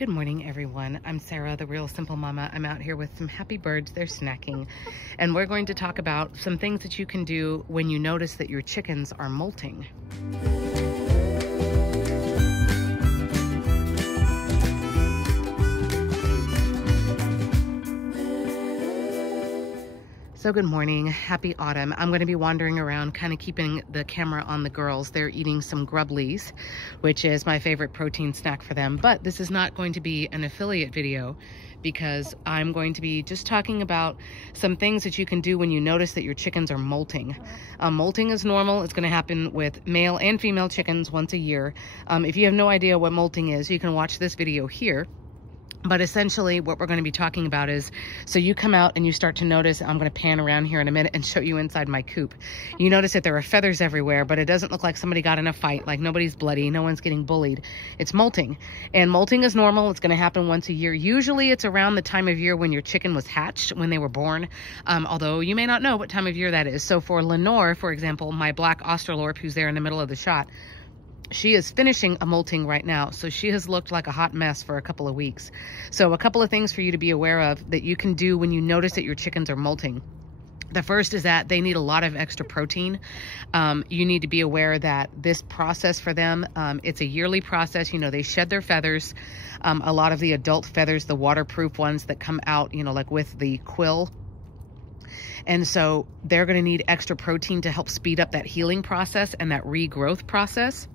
Good morning, everyone. I'm Sarah, the Real Simple Mama. I'm out here with some happy birds. They're snacking. And we're going to talk about some things that you can do when you notice that your chickens are molting. So good morning, happy autumn. I'm going to be wandering around kind of keeping the camera on the girls. They're eating some Grubblies, which is my favorite protein snack for them. But this is not going to be an affiliate video because I'm going to be just talking about some things that you can do when you notice that your chickens are molting. Molting is normal. It's going to happen with male and female chickens once a year. If you have no idea what molting is, you can watch this video here. But essentially what we're going to be talking about is, so you come out and you start to notice, I'm going to pan around here in a minute and show you inside my coop. You notice that there are feathers everywhere, but it doesn't look like somebody got in a fight, like nobody's bloody, no one's getting bullied. It's molting. And molting is normal. It's going to happen once a year. Usually it's around the time of year when your chicken was hatched, when they were born. Although you may not know what time of year that is. So for Lenore, for example, my black Australorp, who's there in the middle of the shot, she is finishing a molting right now. So she has looked like a hot mess for a couple of weeks. So a couple of things for you to be aware of that you can do when you notice that your chickens are molting. The first is that they need a lot of extra protein. You need to be aware that this process for them, it's a yearly process. You know, they shed their feathers. A lot of the adult feathers, the waterproof ones that come out, you know, like with the quill. And so they're going to need extra protein to help speed up that healing process and that regrowth process.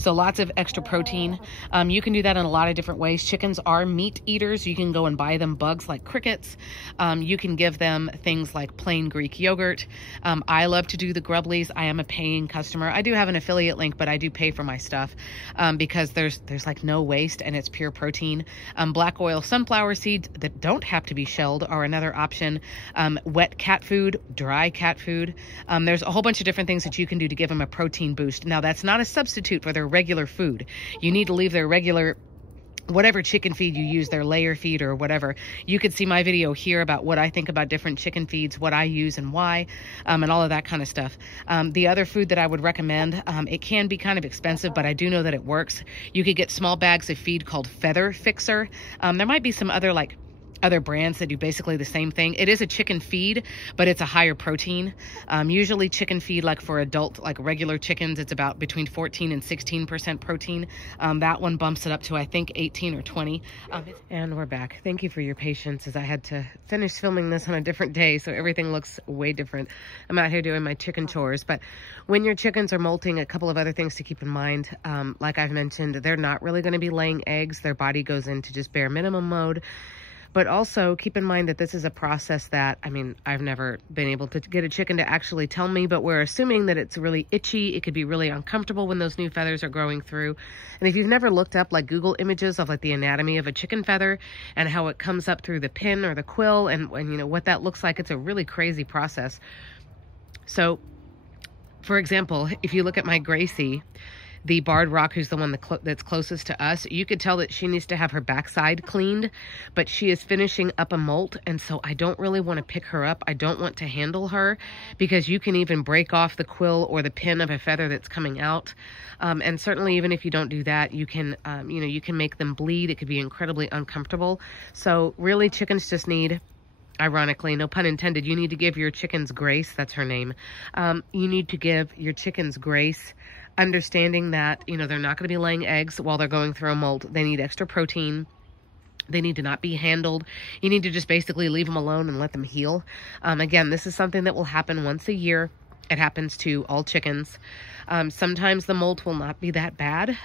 So lots of extra protein. You can do that in a lot of different ways. Chickens are meat eaters. You can go and buy them bugs like crickets. You can give them things like plain Greek yogurt. I love to do the Grubblies. I am a paying customer. I do have an affiliate link, but I do pay for my stuff because there's like no waste and it's pure protein. Black oil sunflower seeds that don't have to be shelled are another option. Wet cat food, dry cat food. There's a whole bunch of different things that you can do to give them a protein boost. Now, that's not a substitute for their regular food. You need to leave their regular, whatever chicken feed you use, their layer feed or whatever. You could see my video here about what I think about different chicken feeds, what I use and why, and all of that kind of stuff. The other food that I would recommend, it can be kind of expensive, but I do know that it works. You could get small bags of feed called Feather Fixer. There might be some other other brands that do basically the same thing. It is a chicken feed, but it's a higher protein. Usually chicken feed, like for adult, like regular chickens, it's about between 14 and 16% protein. That one bumps it up to, I think, 18 or 20. And we're back. Thank you for your patience as I had to finish filming this on a different day, so everything looks way different. I'm out here doing my chicken chores, but when your chickens are molting, a couple of other things to keep in mind. Like I've mentioned, they're not really going to be laying eggs. Their body goes into just bare minimum mode. But also keep in mind that this is a process that, I mean, I've never been able to get a chicken to actually tell me, but we're assuming that it's really itchy. It could be really uncomfortable when those new feathers are growing through. And if you've never looked up like Google images of like the anatomy of a chicken feather and how it comes up through the pin or the quill and you know what that looks like, it's a really crazy process. So, for example, if you look at my Gracie, the barred rock, who's the one that's closest to us, you could tell that she needs to have her backside cleaned, but she is finishing up a molt, and so I don't really want to pick her up. I don't want to handle her because you can even break off the quill or the pin of a feather that's coming out. And certainly even if you don't do that, you can, you know, you can make them bleed. It could be incredibly uncomfortable. So really chickens just need, ironically, no pun intended, you need to give your chickens grace. That's her name. You need to give your chickens grace, understanding that, you know, they're not going to be laying eggs while they're going through a molt. They need extra protein. They need to not be handled. You need to just basically leave them alone and let them heal. Again, this is something that will happen once a year. It happens to all chickens. Sometimes the molt will not be that bad.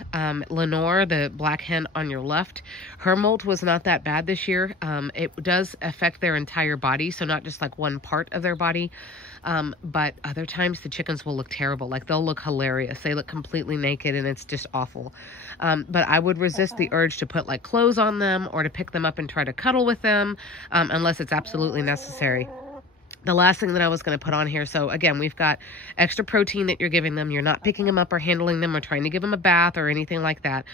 Lenore, the black hen on your left, her molt was not that bad this year. It does affect their entire body, so not just like one part of their body. But other times the chickens will look terrible. Like they'll look hilarious. They look completely naked and it's just awful. But I would resist the urge to put like clothes on them or to pick them up and try to cuddle with them unless it's absolutely necessary. The last thing that I was going to put on here, so again, we've got extra protein that you're giving them. You're not picking them up or handling them or trying to give them a bath or anything like that.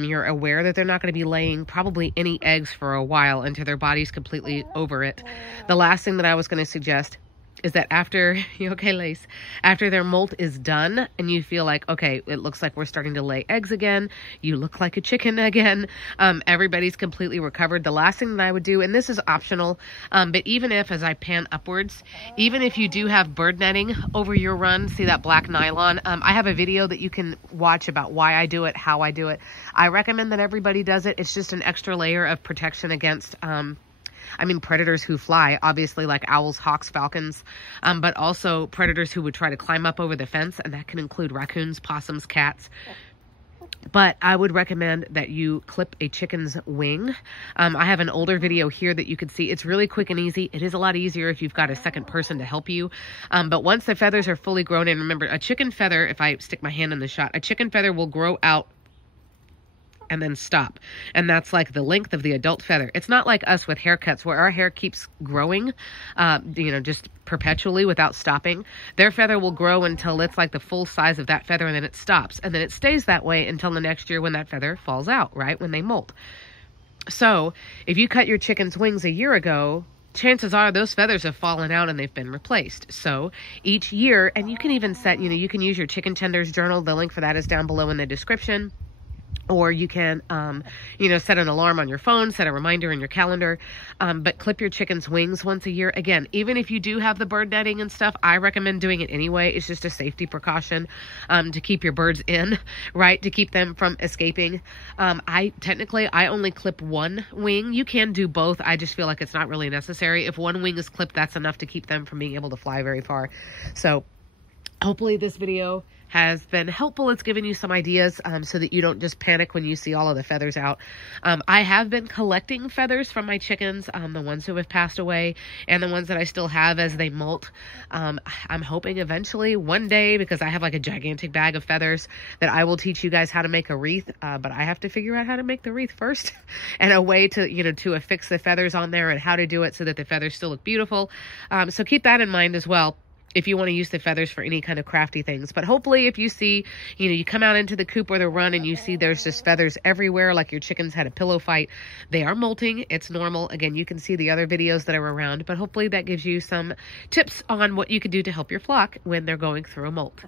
You're aware that they're not going to be laying probably any eggs for a while until their body's completely over it. The last thing that I was going to suggest is that after, you okay, Lace? After their molt is done and you feel like, okay, it looks like we're starting to lay eggs again. You look like a chicken again. Everybody's completely recovered. The last thing that I would do, and this is optional, but even if, as I pan upwards, even if you do have bird netting over your run, see that black nylon? I have a video that you can watch about why I do it, how I do it. I recommend that everybody does it. It's just an extra layer of protection against, predators who fly, obviously, like owls, hawks, falcons, but also predators who would try to climb up over the fence, and that can include raccoons, possums, cats. But I would recommend that you clip a chicken's wing. I have an older video here that you can see. It's really quick and easy. It is a lot easier if you've got a second person to help you. But once the feathers are fully grown in, remember, a chicken feather, if I stick my hand in the shot, a chicken feather will grow out and then stop. And that's like the length of the adult feather. It's not like us with haircuts where our hair keeps growing, just perpetually without stopping. Their feather will grow until it's like the full size of that feather, and then it stops. And then it stays that way until the next year when that feather falls out, right? When they molt. So if you cut your chicken's wings a year ago, chances are those feathers have fallen out and they've been replaced. So each year, and you can even set, you can use your chicken tenders journal. The link for that is down below in the description. Or you can, set an alarm on your phone, set a reminder in your calendar, but clip your chicken's wings once a year. Again, even if you do have the bird netting and stuff, I recommend doing it anyway. It's just a safety precaution to keep your birds in, right? To keep them from escaping. I only clip one wing. You can do both. I just feel like it's not really necessary. If one wing is clipped, that's enough to keep them from being able to fly very far. So hopefully this video has been helpful. It's given you some ideas so that you don't just panic when you see all of the feathers out. I have been collecting feathers from my chickens, the ones who have passed away and the ones that I still have as they molt. I'm hoping eventually one day, because I have like a gigantic bag of feathers, that I will teach you guys how to make a wreath, but I have to figure out how to make the wreath first and a way to, to affix the feathers on there and how to do it so that the feathers still look beautiful. So keep that in mind as well, if you want to use the feathers for any kind of crafty things. But hopefully if you see, you come out into the coop or the run and you see there's just feathers everywhere, like your chickens had a pillow fight, they are molting. It's normal. Again, you can see the other videos that are around, but hopefully that gives you some tips on what you can do to help your flock when they're going through a molt.